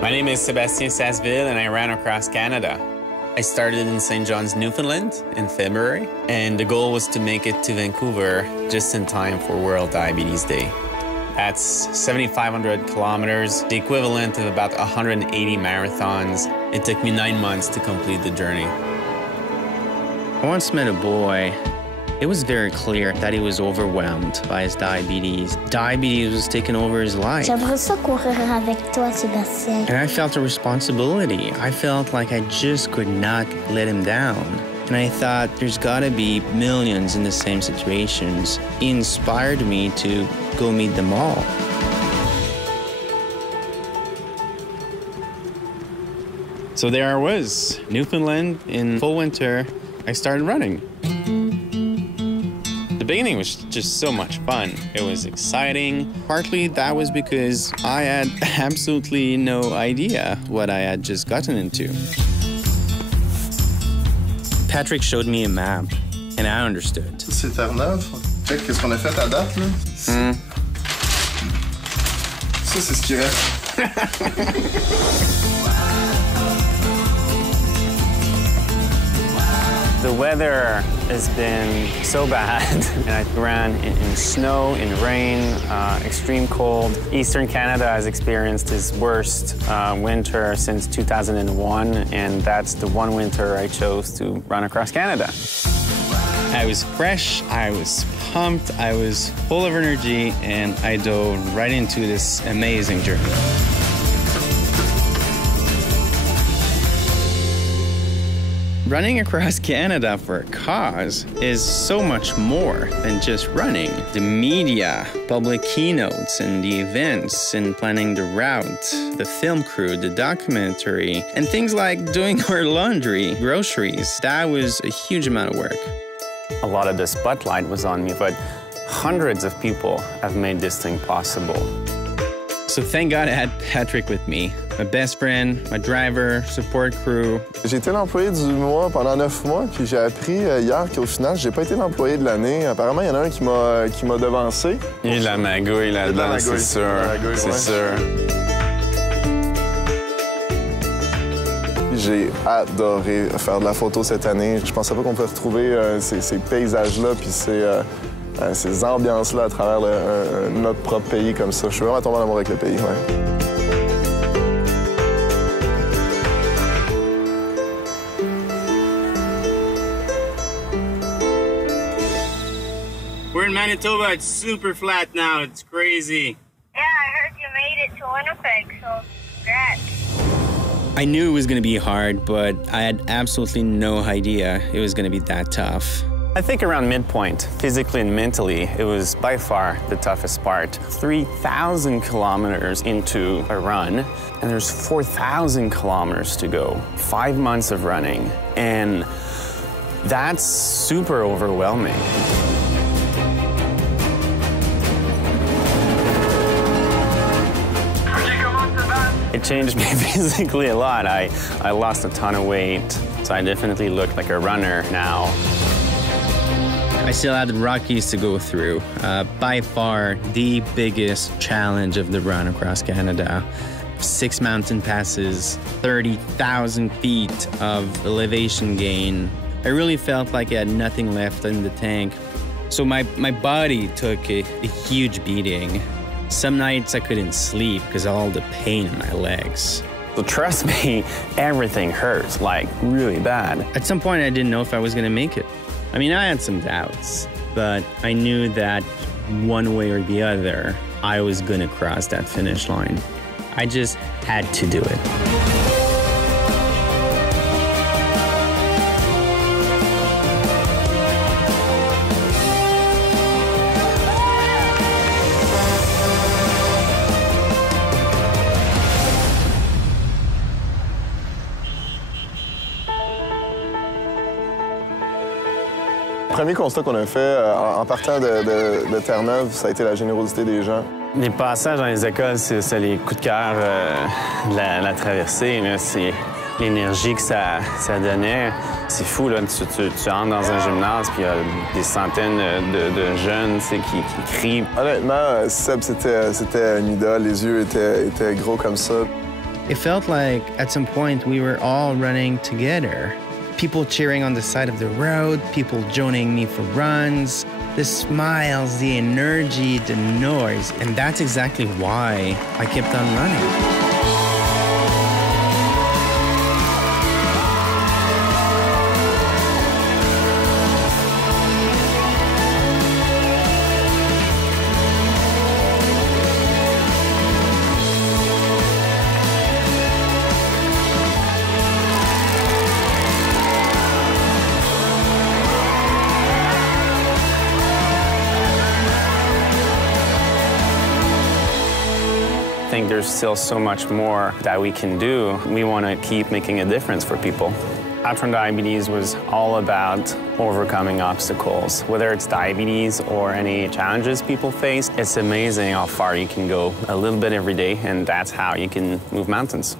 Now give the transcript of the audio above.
My name is Sébastien Sasseville, and I ran across Canada. I started in St. John's, Newfoundland in February, and the goal was to make it to Vancouver just in time for World Diabetes Day. That's 7,500 kilometers, the equivalent of about 180 marathons. It took me 9 months to complete the journey. I once met a boy. It was very clear that he was overwhelmed by his diabetes. Diabetes was taking over his life. J'aimerais ça courir avec toi, Sébastien. And I felt a responsibility. I felt like I just could not let him down. And I thought, there's gotta be millions in the same situations. He inspired me to go meet them all. So there I was, Newfoundland in full winter. I started running. The beginning was just so much fun. It was exciting. Partly that was because I had absolutely no idea what I had just gotten into. Patrick showed me a map, and I understood. C'est Terre-Neuve. Check qu'est-ce qu'on a fait à date, là. Ça, c'est ce qui reste. The weather has been so bad, and I ran in snow, in rain, extreme cold. Eastern Canada has experienced its worst winter since 2001, and that's the one winter I chose to run across Canada. I was fresh, I was pumped, I was full of energy, and I dove right into this amazing journey. Running across Canada for a cause is so much more than just running. The media, public keynotes, and the events, and planning the route, the film crew, the documentary, and things like doing our laundry, groceries. That was a huge amount of work. A lot of the spotlight was on me, but hundreds of people have made this thing possible. So thank God I had Patrick with me, my best friend, my driver, support crew. J'ai été l'employé du mois pendant 9 mois, puis j'ai appris hier qu'au final, j'ai pas été l'employé de l'année. Apparemment, il y en a un qui m'a devancé. Il y a de la magouille là-dedans, c'est sûr. C'est sûr. J'ai adoré faire de la photo cette année. Je pensais pas qu'on pouvait retrouver ces paysages-là, puis ces ambiances-là à travers notre propre pays comme ça. Je suis vraiment tombé en amour avec le pays, ouais. We're in Manitoba. It's super flat now. It's crazy. Yeah, I heard you made it to Winnipeg, so congrats. I knew it was going to be hard, but I had absolutely no idea it was going to be that tough. I think around midpoint, physically and mentally, it was by far the toughest part. 3,000 kilometers into a run, and there's 4,000 kilometers to go. 5 months of running, and that's super overwhelming. It changed me physically a lot. I lost a ton of weight, so I definitely look like a runner now. I still had the Rockies to go through. By far, the biggest challenge of the run across Canada. 6 mountain passes, 30,000 feet of elevation gain. I really felt like I had nothing left in the tank. So my body took a huge beating. Some nights I couldn't sleep because of all the pain in my legs. So trust me, everything hurts, like really bad. At some point, I didn't know if I was gonna make it. I mean, I had some doubts, but I knew that one way or the other, I was gonna cross that finish line. I just had to do it. Le premier constat qu'on a fait en partant de Terre-Neuve, ça a été la générosité des gens. Les passages dans les écoles, c'est les coups de cœur de la traversée. C'est l'énergie que ça donnait. C'est fou, là. Tu entres dans un gymnase, puis il y a des centaines de jeunes qui crient. Honnêtement, Seb, c'était une idole. Les yeux étaient gros comme ça. It felt like at some point we were all running together. People cheering on the side of the road, people joining me for runs, the smiles, the energy, the noise. And that's exactly why I kept on running. I think there's still so much more that we can do. We want to keep making a difference for people. Outrun Diabetes was all about overcoming obstacles. Whether it's diabetes or any challenges people face, it's amazing how far you can go a little bit every day, and that's how you can move mountains.